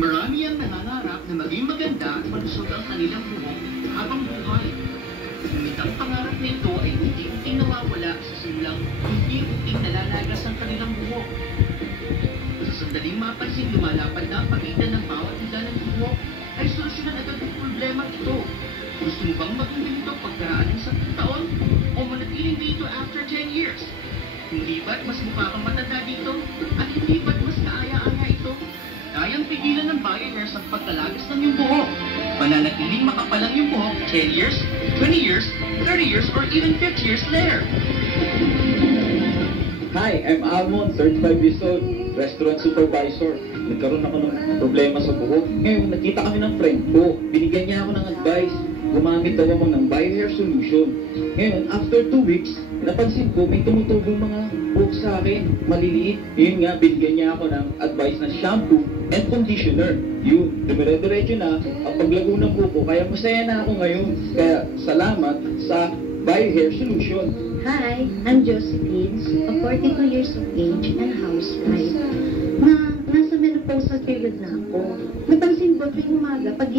Marami ang nangangarap na maging maganda at malusog ang kanilang buhok habang buhay. Ngunit ang pangarap nito ay unti-unting nawawala sa simulang unti-unting nalalagas ang kanilang buhok. Sa sandaling mapansin lumalapad na ang pagitan ng bawat hila ng buhok, ay solusyonan agad ang problema ito. Gusto mo bang maging ganito pagkaraan ng 10 taon o manatiling dito after 10 years? Hindi ba't mas mukha kang matanda dito? At hindi ba't mas kaaya-aya ito? Kayang pigilan ng biohairs ang pagkalagas ng iyong buhok. Mananatiling makapal ang iyong buhok 10 years, 20 years, 30 years, or even 50 years later. Hi, I'm Almond, 35 years old, restaurant supervisor. Nagkaroon ako ng problema sa buhok. Ngayon, nakita kami ng friend ko. Binigyan niya ako ng advice. Gumamit daw ako ng biohair solution. Ngayon, after 2 weeks, napansin ko may tumutubong mga buhok sa akin. Maliliit. Yun nga, binigyan niya ako ng advice na shampoo and conditioner. Yun, dumire-diretso na ang paglago ng buhok ko. Kaya masaya na ako ngayon. Kaya salamat sa biohair solution. Hi, I'm Josephine, a 42 years of age and housewife. Nasa menopausal period na ako. Napansin ko tuwing umaga, pag